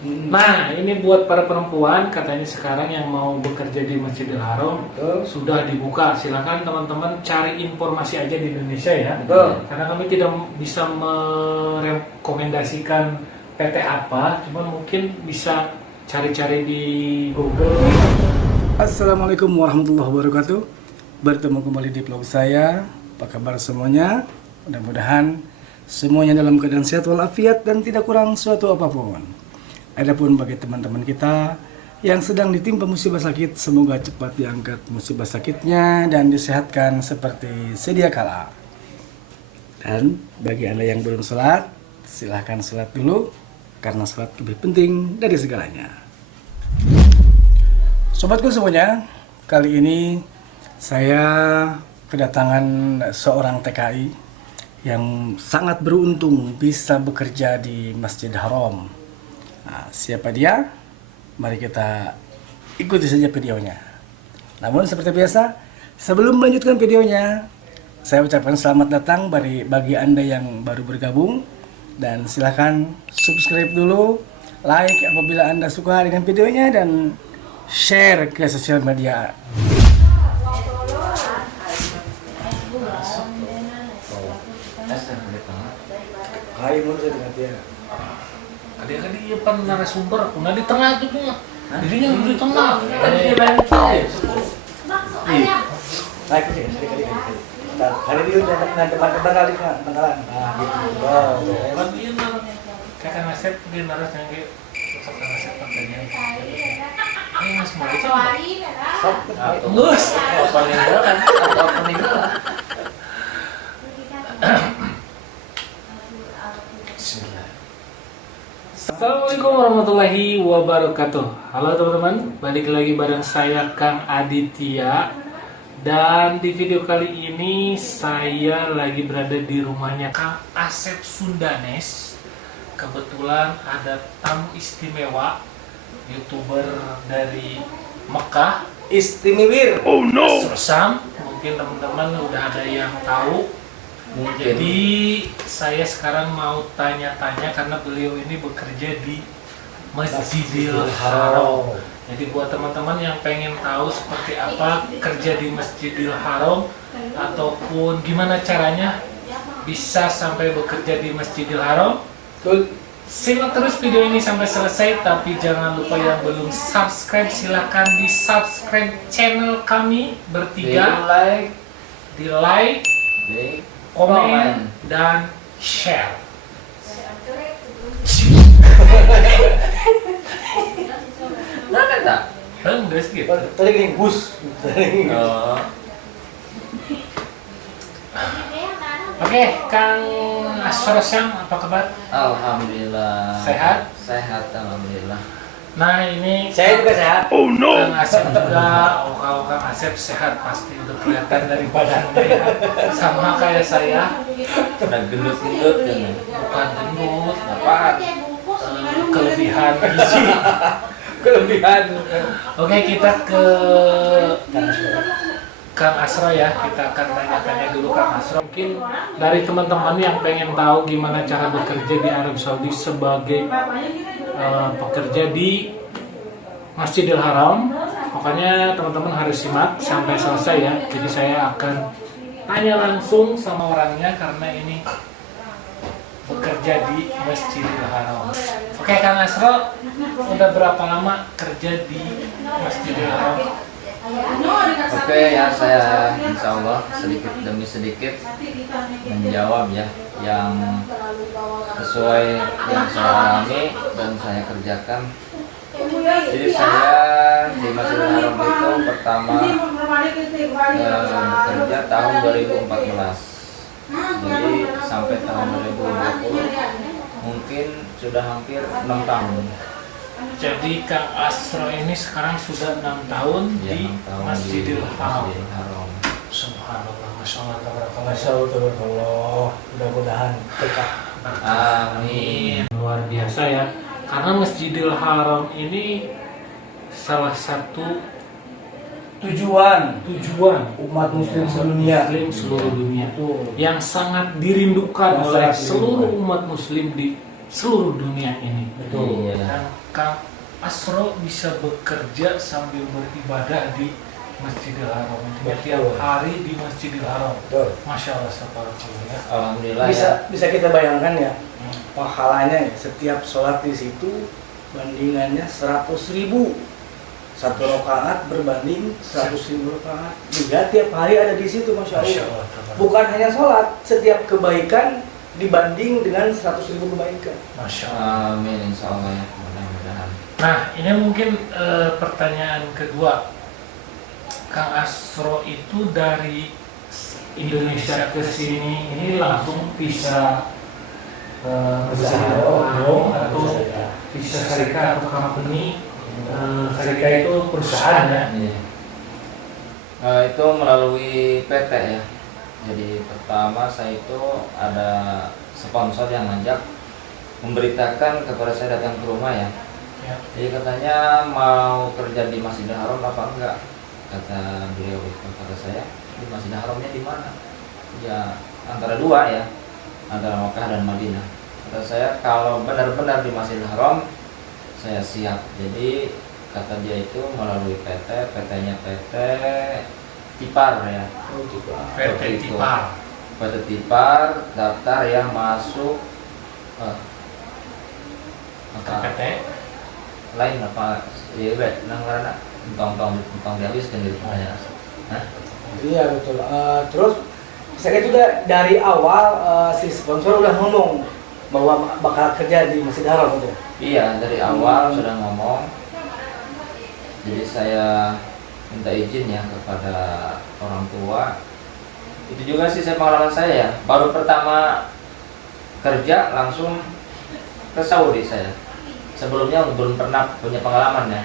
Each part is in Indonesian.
Nah, ini buat para perempuan, katanya sekarang yang mau bekerja di Masjidil Haram sudah dibuka. Silakan teman-teman cari informasi aja di Indonesia ya. Karena kami tidak bisa merekomendasikan PT apa, cuman mungkin bisa cari-cari di Google. Assalamualaikum warahmatullahi wabarakatuh. Bertemu kembali di vlog saya. Apa kabar semuanya? Mudah-mudahan semuanya dalam keadaan sehat walafiat dan tidak kurang suatu apapun. Adapun bagi teman-teman kita yang sedang ditimpa musibah sakit, semoga cepat diangkat musibah sakitnya dan disehatkan seperti sedia kala. Dan bagi Anda yang belum sholat, silahkan sholat dulu karena sholat lebih penting dari segalanya. Sobatku semuanya, kali ini saya kedatangan seorang TKI yang sangat beruntung bisa bekerja di Masjid Haram. Nah, siapa dia? Mari kita ikuti saja videonya. Namun seperti biasa, sebelum melanjutkan videonya, saya ucapkan selamat datang bagi Anda yang baru bergabung. Dan silahkan subscribe dulu, like apabila Anda suka dengan videonya, dan share ke sosial media. Hai, mau saya dengan dia. Ada kan dia pan narasumber, aku di tengah tuh punya. Dirinya di tengah. Naik ke sini, kali. Hari ini udah depan kali tenggalan. Nah, gitu. Kan dia narasumber. Kayak Kang Asep dia naras yang kayak sosok Kang Asep katanya. Ini Mas Mari coba. Ngus. Apa meninggal kan? Atau meninggal? Assalamualaikum warahmatullahi wabarakatuh. Halo teman-teman, balik lagi bareng saya Kang Aditya. Dan di video kali ini saya lagi berada di rumahnya Kang Asep Sundanes. Kebetulan ada tamu istimewa, YouTuber dari Mekah, Istimewir. Sursam. Mungkin teman-teman udah ada yang tahu. Jadi saya sekarang mau tanya-tanya karena beliau ini bekerja di Masjidil Haram. Jadi buat teman-teman yang pengen tahu seperti apa kerja di Masjidil Haram ataupun gimana caranya bisa sampai bekerja di Masjidil Haram, simak terus video ini sampai selesai. Tapi jangan lupa yang belum subscribe, silahkan di subscribe channel kami bertiga, di like, komen, dan share. Nggak tak? Enggak sih gitu. Tadi gini bus. Oke, Kang Asrosam, apa kabar? Alhamdulillah. Sehat? Sehat, alhamdulillah. Nah ini Saya juga sehat. Kang Asep juga, kalau Kang Asep sehat pasti udah kelihatan dari badannya ya. Sama kayak saya, Udah gendut-gendut kan? bukan gendut, Apa? kelebihan gizi. Kelebihan. Oke, kita ke Kang Asro ya, kita akan tanya-tanya dulu Kang Asro. Mungkin dari teman-teman yang pengen tahu gimana cara bekerja di Arab Saudi sebagai pekerja di Masjidil Haram, makanya teman-teman harus simak sampai selesai ya. Jadi saya akan tanya langsung sama orangnya karena ini bekerja di Masjidil Haram. Oke, Kang Asro, udah berapa lama kerja di Masjidil Haram? Oke ya, saya insya Allah sedikit demi sedikit menjawab ya yang sesuai yang saya alami dan saya kerjakan. Jadi saya di Masjidil Haram itu pertama kerja tahun 2014. Jadi sampai tahun 2020 mungkin sudah hampir 6 tahun. Jadi Kang Asro ini sekarang sudah 6 tahun Ya, di 6 tahun Masjidil Haram. Masjidil Haram. Subhanallah, Masya Allah, tabarakallah. Masya Allah, mudah-mudahan berkah. Amin. Luar biasa ya, karena Masjidil Haram ini salah satu Tujuan umat muslim sedunia. Muslim seluruh dunia Betul. yang sangat dirindukan Yang oleh sangat seluruh dirindukan. umat muslim di seluruh dunia ini. Betul. Iya. Dan Kang Asro bisa bekerja sambil beribadah di Masjidil Haram itu tiap hari di Masjidil Haram. Betul. Masya Allah, subhanallah ya. Alhamdulillah Bisa ya. bisa kita bayangkan ya, pahalanya ya, setiap sholat di situ bandingannya 100.000. Satu rakaat berbanding 100.000 rakaat. Juga tiap hari ada di situ, Masya Masya Allah. Allah. Bukan hanya sholat, setiap kebaikan dibanding dengan 100.000 kebaikan. Masya Allah. Amin insya Allah ya, mudah-mudahan. Nah, ini mungkin pertanyaan kedua. Kang Asro itu dari Indonesia ke sini ini langsung bisa bersahabat atau bisa syarikat atau company. Syarikat itu perusahaan ya. Iya. Itu melalui PT ya. Jadi pertama saya itu ada sponsor yang ngajak memberitakan kepada saya datang ke rumah ya. Ya. Jadi katanya mau kerja di Masjidil Haram apa enggak? Kata beliau itu kata saya, di Masjidil Haramnya di mana? Ya antara dua ya, antara Makkah dan Madinah. Kata saya kalau benar-benar di Masjidil Haram saya siap. Jadi kata dia itu melalui PT, PT-nya PT Tipar ya. PT Tipar. PT Tipar daftar yang masuk Ke PT. lain apa ya nang karena tong dihabiskan gitu ya. Hah? Iya betul. Terus saya juga dari awal si sponsor udah ngomong bahwa bakal kerja di Masjidil Haram gitu. Iya, dari awal sudah ngomong. Jadi saya minta izin ya kepada orang tua. Itu juga sih pengalaman saya ya. Baru pertama kerja langsung ke Saudi saya. Sebelumnya belum pernah punya pengalaman ya.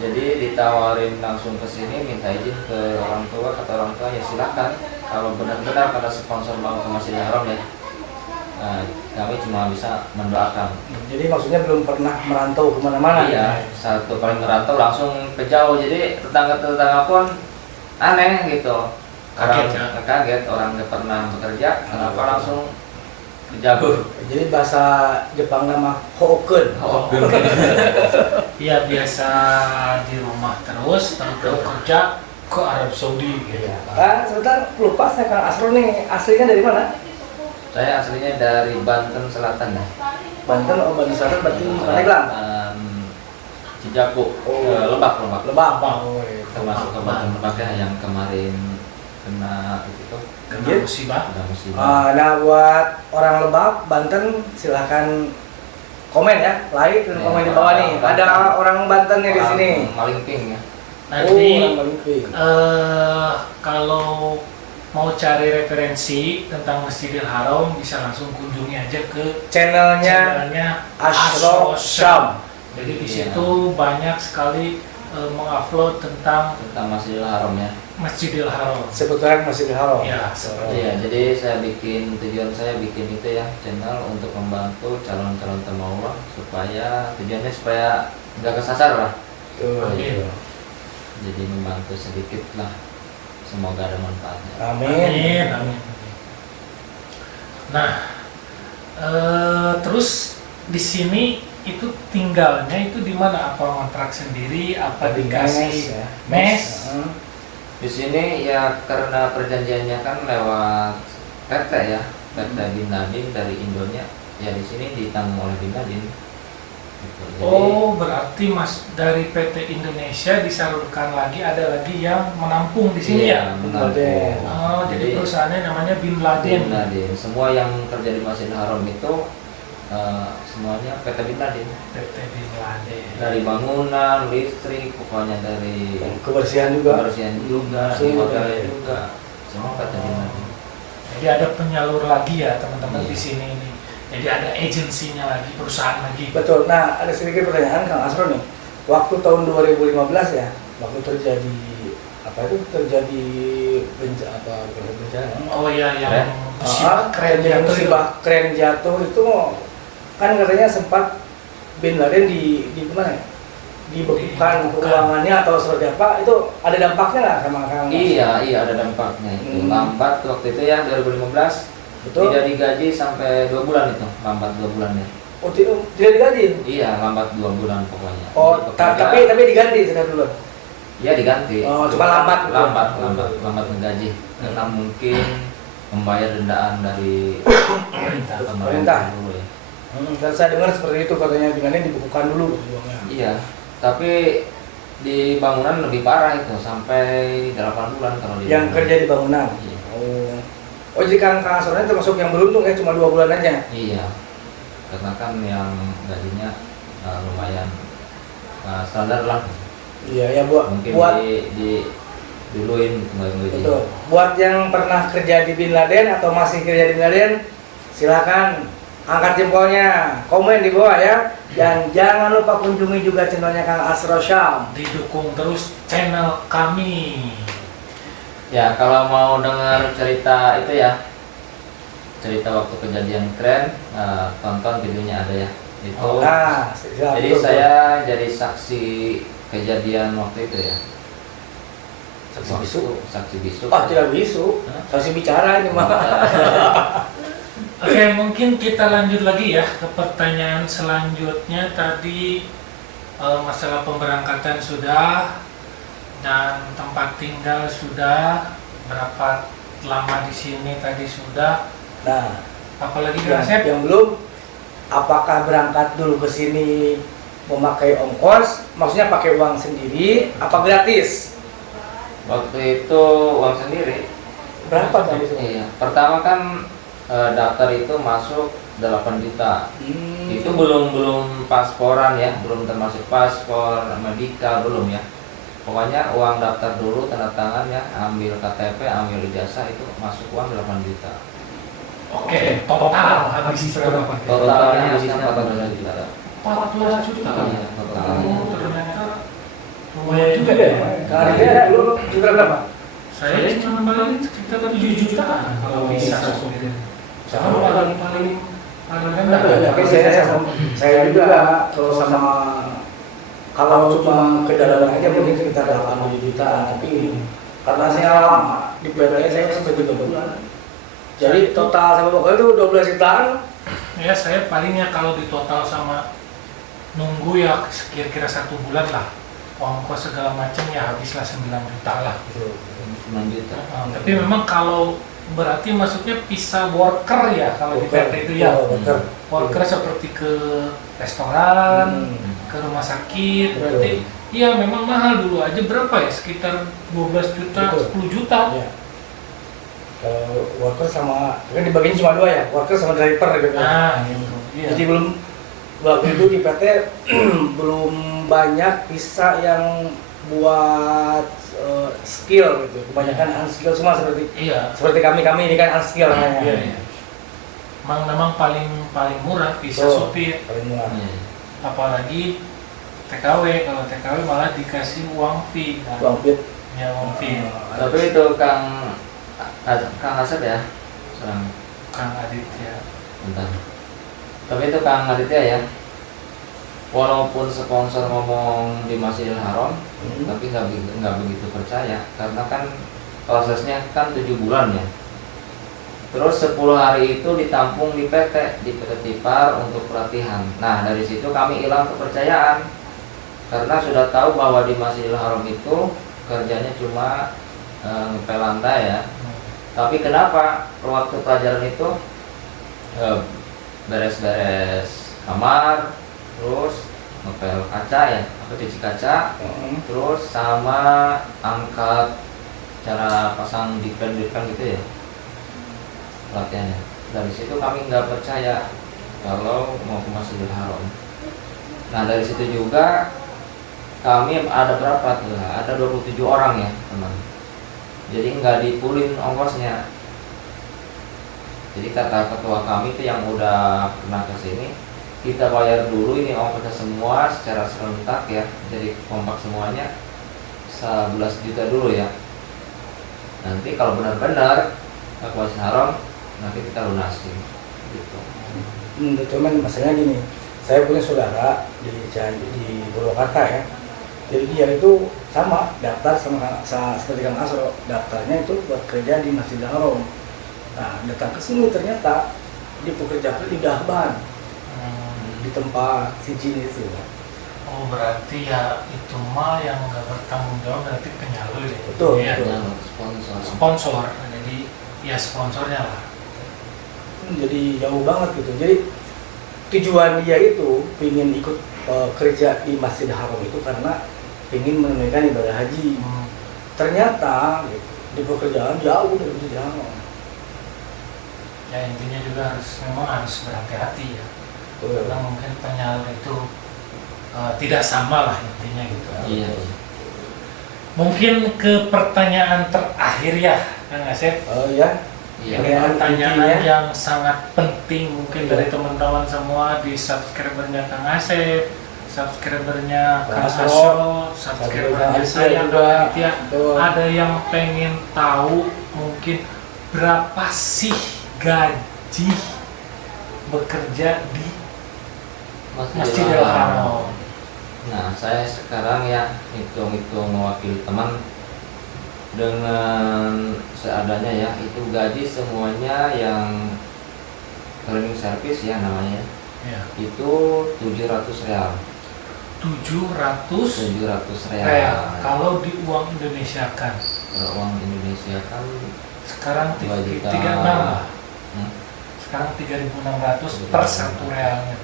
Jadi ditawarin langsung ke sini minta izin ke orang tua, kata orang tua ya silakan. Kalau benar-benar kata sponsor mau ke Masjidil Haram ya. Nah, kami cuma bisa mendoakan. Jadi maksudnya belum pernah merantau kemana-mana. Iya, satu kali merantau langsung ke jauh. Jadi tetangga-tetangga pun aneh gitu. Kaget ya? Kaget orang nggak pernah bekerja, kenapa langsung ke jauh? Jadi bahasa Jepang nama Hoken. Iya, biasa di rumah terus kerja ke Arab Saudi gitu. Sebentar lupa saya Kang Asro nih, aslinya dari mana? Saya aslinya dari Banten Selatan ya. Banten, oh Banten Selatan berarti Pandeglang. Cijago, Lebak. Lebak. Termasuk ke Banten Lebak ya yang kemarin kena itu Kena musibah. ada musibah. Nah buat orang Lebak, Banten silahkan komen ya, like dan komen di bawah nih. Ada orang Banten nih di sini. Malingping ya. Nanti orang Malingping. kalau mau cari referensi tentang Masjidil Haram bisa langsung kunjungi aja ke channelnya Asro Syam. Jadi di situ banyak sekali mengupload tentang Masjidil Haram ya. Masjidil Haram. Seputar Masjidil Haram. Ya, seperti Iya, jadi tujuan saya bikin itu ya channel untuk membantu calon-calon temawa supaya tujuannya supaya nggak kesasar lah. Amin. Jadi membantu sedikit lah. Semoga ada manfaatnya. Amin. Amin. Nah, terus di sini itu tinggalnya itu di mana? Apa ngontrak sendiri? Apa dikasih mes? Di sini ya karena perjanjiannya kan lewat PT ya, PT Bin Laden dari Indonya. Ya di sini ditanggung oleh Bin Laden. Gitu. Jadi, Oh, berarti Mas dari PT Indonesia disalurkan lagi ada lagi yang menampung di sini ya? iya, menampung. Oh, jadi perusahaannya namanya Bin Laden. Bin Laden. Semua yang kerja di Masjidil Haram itu semuanya PT Bin Laden. PT Bin Laden. Dari bangunan, listrik, pokoknya dari Kebersihan juga. kebersihan juga, di hotel juga, semua PT Bin Laden. Jadi ada penyalur lagi ya teman-teman Iya. di sini ini. Jadi ada agensinya lagi, perusahaan lagi. Betul. Nah, ada sedikit pertanyaan Kang Asro nih. Waktu tahun 2015 ya, waktu terjadi bencana. Oh iya, yang Musibah keren jatuh. musibah keren jatuh itu kan katanya sempat Bin Laden di mana ya? Dibekukan keuangannya atau seperti apa? Itu ada dampaknya lah sama Kang? Iya, ada dampaknya itu. Lambat waktu itu ya 2015. Betul. Tidak digaji sampai 2 bulan itu, lambat 2 bulan ya. Oh, tidak diganti? Iya, lambat 2 bulan pokoknya. Oh, Jadi pekerja- tapi diganti sekarang dulu. Iya diganti. Oh, cuma lambat gitu? Lambat menggaji karena mungkin membayar dendaan dari Pemerintah. dulu ya. Dan saya dengar seperti itu katanya dengan dibukukan dulu uangnya. Iya, tapi di bangunan lebih parah itu sampai 8 bulan kalau di Yang bangunan. kerja di bangunan. Iya. Oh jadi Kang Asrornya termasuk yang beruntung ya, cuma 2 bulan aja. Iya, karena kan yang gajinya lumayan standar lah. Iya ya buat Mungkin buat di duluin kembali. betul. Buat yang pernah kerja di Bin Laden atau masih kerja di Bin Laden, silakan angkat jempolnya, komen di bawah ya. Dan jangan lupa kunjungi juga channelnya Kang Asror Syam. Didukung terus channel kami. Ya, kalau mau dengar cerita itu ya, cerita waktu kejadian keren, tonton videonya ada ya. Itu. Nah, silakan. Jadi saya jadi saksi kejadian waktu itu ya. Saksi bisu. Saksi bisu. Oh tidak bisu, Hah? saksi bicara ini mah. Oke, mungkin kita lanjut lagi ya ke pertanyaan selanjutnya. Tadi masalah pemberangkatan sudah, dan tempat tinggal sudah, berapa lama di sini tadi sudah. Nah, Apalagi Kang Asep? yang belum, apakah berangkat dulu ke sini memakai ongkos, maksudnya pakai uang sendiri, apa gratis? Waktu itu uang sendiri. Berapa tadi itu? Iya. Pertama kan daftar itu masuk 8 juta. Itu belum pasporan ya, belum termasuk paspor, medika belum ya. Pokoknya uang daftar dulu, tanda tangan ya, ambil KTP, ambil ijazah, itu masuk uang 8 juta. Oke, total habis berapa? Totalnya habisnya 14 juta. 14 juta. Iya, totalnya. Ternyata lumayan juga ya. Kalau dia dulu juga berapa? Saya cuma balik sekitar 7 juta kalau bisa. Sama paling rendah. Tapi saya juga kalau sama kalau cuma ke dalam aja mungkin sekitar 8 juta, tapi karena saya lama di PT saya sampai 3 bulan. Jadi total sama pokoknya itu 12 jutaan. Ya saya palingnya kalau di total sama nunggu ya kira-kira 1 bulan lah, ongkos segala macam ya habislah 9 juta lah. 9 juta. Tapi memang kalau berarti maksudnya pisah worker ya kalau di PT itu ya. Worker seperti ke restoran, ke rumah sakit, berarti iya memang mahal. Dulu aja berapa ya, sekitar 12 juta, Betul. 10 juta. Ya. Kalau worker sama, kan dibagiin cuma 2 ya, worker sama driver gitu. Nah, gitu. Iya. Jadi belum waktu itu di PT belum banyak visa yang buat skill gitu. Kebanyakan unskill semua Iya. seperti kami ini kan unskill namanya. Iya, iya. Memang paling murah visa Oh. supir. Paling murah. Iya. Apalagi TKW, kalau TKW malah dikasih uang fee kan? Uang fit. Ya, uang fee. Tapi itu Kang Asep ya, serang Kang Aditya. bentar. Tapi itu Kang Aditya ya, walaupun sponsor ngomong di Masjidil Haram, tapi nggak begitu percaya karena kan prosesnya kan 7 bulan ya. Terus 10 hari itu ditampung di PT Tipar untuk pelatihan. Nah dari situ kami hilang kepercayaan karena sudah tahu bahwa di Masjidil Haram itu kerjanya cuma ngepel lantai ya. Tapi kenapa waktu pelajaran itu beres-beres kamar, terus ngepel kaca ya, cuci kaca, terus sama angkat cara pasang dipen gitu ya pelatihannya. Dari situ kami nggak percaya kalau mau ke Masjidil Haram. Nah dari situ juga kami ada berapa tuh? Ada 27 orang ya teman. Jadi nggak dipulin ongkosnya. Jadi kata ketua kami itu yang udah pernah ke sini, kita bayar dulu ini ongkosnya semua secara serentak ya. Jadi kompak semuanya 11 juta dulu ya. Nanti kalau benar-benar ke Masjidil Haram nanti kita lunasin gitu. Cuman masalahnya gini, saya punya saudara di Purwakarta ya. Jadi dia itu sama daftar seperti Kang Asro, daftarnya itu buat kerja di Masjidil Haram. Nah datang ke sini ternyata dipekerjakan di Dahban. di tempat si jin itu. Oh berarti ya itu mah yang nggak bertanggung jawab berarti penyalur ya. Betul, Iya. betul. yang sponsor. Sponsor, jadi ya sponsornya lah. Jadi jauh banget gitu. Jadi tujuan dia itu ingin ikut kerja di Masjidil Haram itu karena ingin menunaikan ibadah haji. Ternyata gitu, di pekerjaan jauh dari Masjidil Haram. Ya intinya juga memang harus berhati-hati ya. Karena mungkin penyalur itu tidak sama lah intinya gitu. Iya. Mungkin ke pertanyaan terakhir ya, Kang Asep. Oh ya. Iya. Ini pertanyaan yang sangat penting mungkin dari teman-teman semua di subscribernya Kang Asep, subscribernya Kang Kang Asyo, subscribernya Kang saya, Asyo Kang juga. Aditya. Betul. Ada yang pengen tahu mungkin berapa sih gaji bekerja di Masjidil Haram? Nah, saya sekarang ya hitung-hitung mewakili teman dengan seadanya ya, itu gaji semuanya yang cleaning service ya namanya, Ya. itu 700 real. 700 real. real. Kalau di uang Indonesia kan Kalau uang Indonesia kan sekarang 2 juta. 36 lah. Hmm, Sekarang 3.600 per 1 realnya.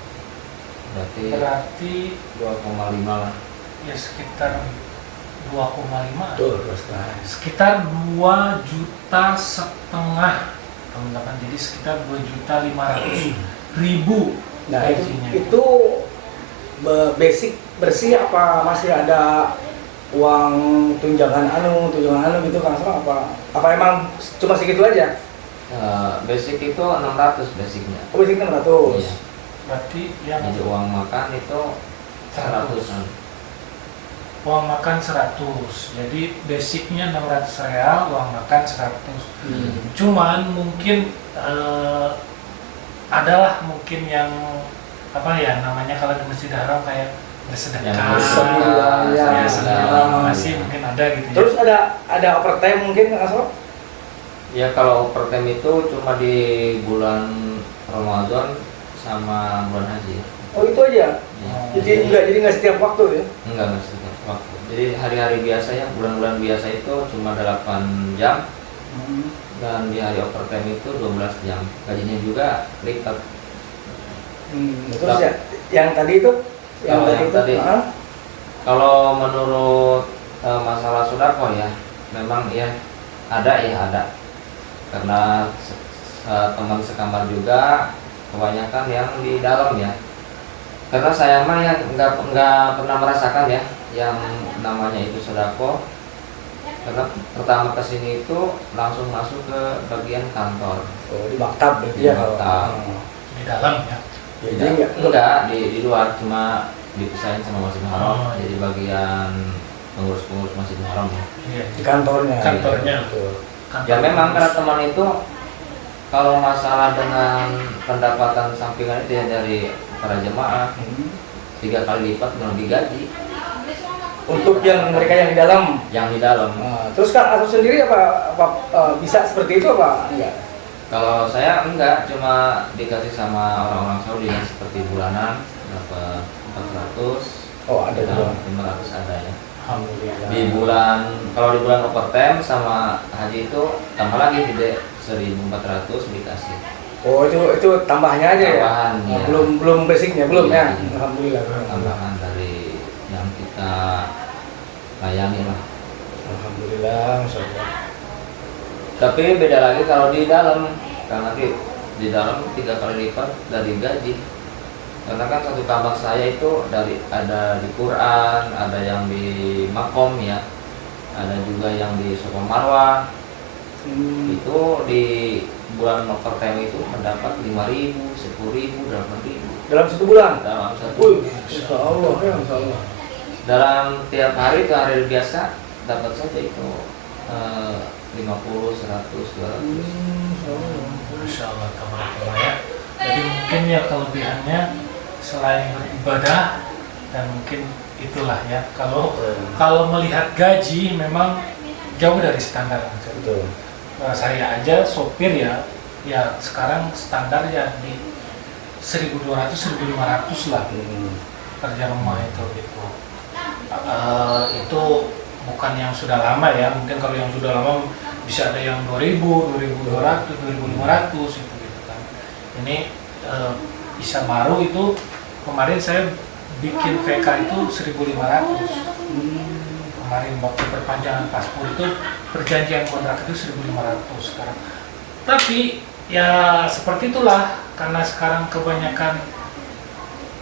berarti Berarti 2,5 lah. ya sekitar 2,5. Betul, Ustaz. Sekitar 2,5 juta teman-teman. Jadi sekitar 2.500.000. Nah gajinya. itu basic bersih apa masih ada uang tunjangan gitu Kang Asro, apa emang cuma segitu aja? Basic itu 600 basicnya. Oh, basic 600. Iya. Berarti yang Jadi uang makan itu 100-an. uang makan 100. Jadi basicnya 600 real, uang makan 100. Cuman mungkin adalah mungkin yang apa ya namanya kalau di Masjidil Haram kayak bersedekah, Yang bersedekah, ya, sedekah. masih mungkin ada gitu ya. Terus ada overtime mungkin Kang Asro? Ya kalau overtime itu cuma di bulan Ramadan sama bulan haji. Oh itu aja. Ya. Jadi nggak setiap waktu ya? Enggak setiap waktu. Jadi hari-hari biasa ya, bulan-bulan biasa itu cuma 8 jam dan di hari overtime itu 12 jam. Gajinya juga lipat. Terus ya, yang tadi itu, Kalau yang tadi, ah? kalau menurut masalah sodako ya, memang ya ada. Karena teman sekamar juga kebanyakan yang di dalam ya. Karena saya mah ya nggak pernah merasakan ya yang namanya itu sodako. Karena pertama kesini itu langsung masuk ke bagian kantor. Oh, di maktab berarti Di ya? maktab. Di dalam ya. Jadi Enggak di luar, cuma dipisahin sama Masjidil Haram. Oh. Jadi bagian pengurus Masjidil Haram ya. Iya. di kantornya. Kantornya. Betul. Ya memang karena teman itu kalau masalah dengan pendapatan sampingan itu ya dari para jemaah 3 kali lipat lebih gaji Untuk yang mereka yang di dalam. yang di dalam. Terus Kang Asro sendiri apa bisa seperti itu apa enggak? Kalau saya enggak, cuma dikasih sama orang-orang Saudi yang seperti bulanan dapat 400. Oh ada juga. 500 ada ya. Alhamdulillah. Di bulan overtime sama haji itu tambah lagi gede 1.400 dikasih. Oh itu tambahnya aja ya? Tambahan, Oh, ya. belum basicnya belum Iya. ya? Alhamdulillah. Tambahan dari yang kita layani lah. Alhamdulillah. Masya Allah. Tapi beda lagi kalau di dalam, karena di dalam 3 kali lipat dari gaji. Karena kan satu kamar saya itu ada di Quran, ada yang di Makom ya, ada juga yang di Sofa Marwah. Itu di bulan overtime itu mendapat 5.000, 10.000, 8.000 Dalam 1 bulan? dalam satu. Wih, Insya Allah ya, Insya Allah. Dalam tiap hari itu hari biasa dapat saja itu 50, 100, 200. Masya Allah, tabarakallah ya. Jadi mungkin ya kelebihannya selain beribadah dan mungkin itulah ya. Kalau melihat gaji memang jauh dari standar. Betul. Saya aja sopir ya sekarang standar ya di 1.200-1.500 lah kerja rumah itu gitu. Itu bukan yang sudah lama ya, mungkin kalau yang sudah lama bisa ada yang 2.000, 2.200, 2.500 itu gitu kan. Ini visa baru itu kemarin saya bikin VK itu 1.500. Kemarin waktu perpanjangan paspor itu perjanjian kontrak itu 1.500 sekarang. Tapi ya seperti itulah, karena sekarang kebanyakan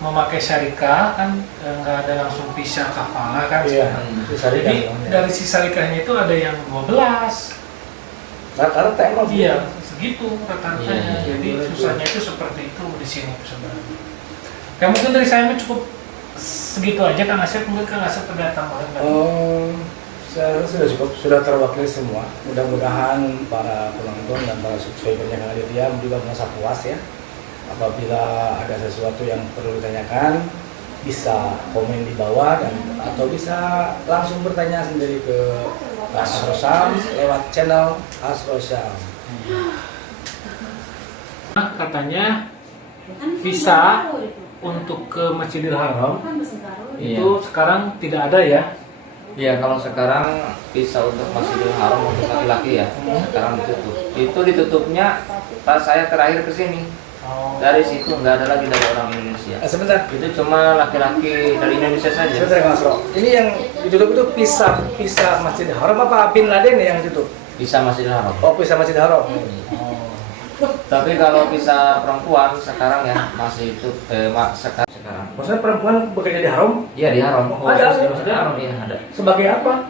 memakai syarikah kan, nggak ada langsung visa kafalah kan sekarang. Jadi dari si syarikahnya itu ada yang 12. Rata-rata emang Iya, segitu rata-ratanya. Iya. Jadi susahnya itu seperti itu di sini sebenarnya. Ya mungkin dari saya cukup segitu aja, Kang Asep. Mungkin Kang Asep ada tambahan lagi. Saya rasa sudah cukup, sudah terwakili semua. Mudah-mudahan para penonton dan para subscribernya Kang Aditya juga merasa puas ya. Apabila ada sesuatu yang perlu ditanyakan, bisa komen di bawah dan atau bisa langsung bertanya sendiri ke Asrosam lewat channel Asrosam. Nah, katanya visa untuk ke Masjidil Haram Iya. itu sekarang tidak ada ya. Iya, kalau sekarang visa untuk Masjidil Haram untuk laki-laki ya, sekarang ditutup. Itu ditutupnya pas saya terakhir ke sini. Dari situ nggak ada lagi dari orang Indonesia. Sebentar, Itu cuma laki-laki dari Indonesia saja. sebentar Mas Ro. Ini yang ditutup itu visa Masjidil Haram apa Bin Laden yang ditutup? Visa Masjidil Haram. Oh, visa Masjidil Haram. Tapi kalau visa perempuan sekarang ya masih itu sekarang. Maksudnya perempuan bekerja di Haram Iya di Haram. Oh, ada. Di Haram iya ada. sebagai apa?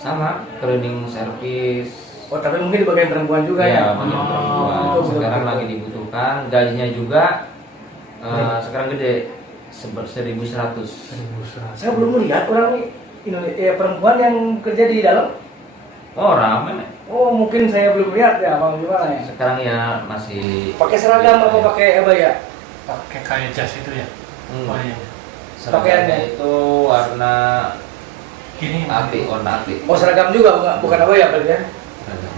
Sama cleaning service. Oh, tapi mungkin di bagian perempuan juga Iya, ya. bagian perempuan. betul, Sekarang betul. lagi dibutuhkan, gajinya juga sekarang gede 1.100. Saya belum melihat orang Indonesia perempuan yang kerja di dalam. Oh, ramai. Oh, mungkin saya belum lihat ya, Bang, gimana ya? Sekarang ya masih Pakai seragam apa pakai apa ya? Pakai kayak jas itu ya. Oh iya. Seragamnya itu warna Gini. warna api. Oh, seragam juga bukan apa ya berarti ya? Seragam.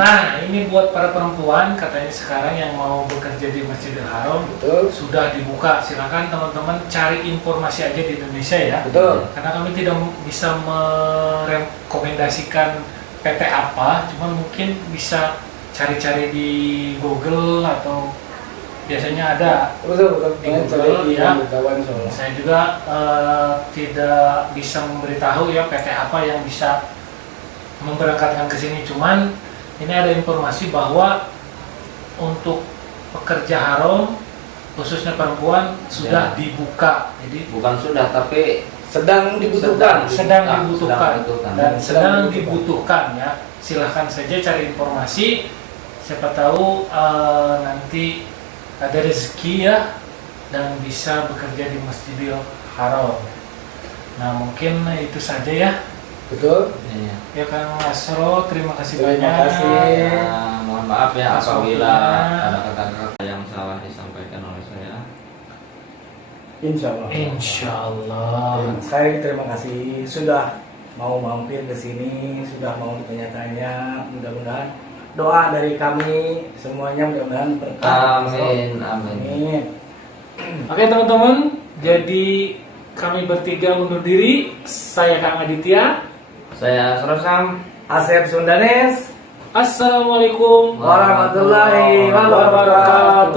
Nah, ini buat para perempuan katanya sekarang yang mau bekerja di Masjidil Haram Betul. sudah dibuka. Silakan teman-teman cari informasi aja di Indonesia ya. Betul. Karena kami tidak bisa merekomendasikan PT apa, cuma mungkin bisa cari-cari di Google atau biasanya ada. Betul, betul. Di Pengen Google, cari di ya. pemberitahuan soalnya. Saya juga tidak bisa memberitahu ya PT apa yang bisa memberangkatkan ke sini. Cuman ini ada informasi bahwa untuk pekerja haram khususnya perempuan sudah dibuka. Jadi Bukan sudah tapi Sedang dibutuhkan. sedang dibutuhkan dan sedang Sedang dibutuhkan ya. Silahkan saja cari informasi. Siapa tahu nanti ada rezeki ya dan bisa bekerja di Masjidil Haram. Nah mungkin itu saja ya. Betul. Iya. Ya Kang Asro, terima kasih Terima banyak. kasih. Ya, mohon maaf ya Atas apabila waktunya. ada kata-kata yang salah disampaikan oleh saya. Insya Allah. Insya Allah. Saya terima kasih sudah mau mampir ke sini, sudah mau tanya-tanya. Mudah-mudahan doa dari kami semuanya mudah-mudahan berkah. Amin, amin. Amin. Oke teman-teman, jadi kami bertiga undur diri. Saya Kang Aditya. Saya Asrosam. Asep Sundanes. Assalamualaikum Warahmatullahi wabarakatuh.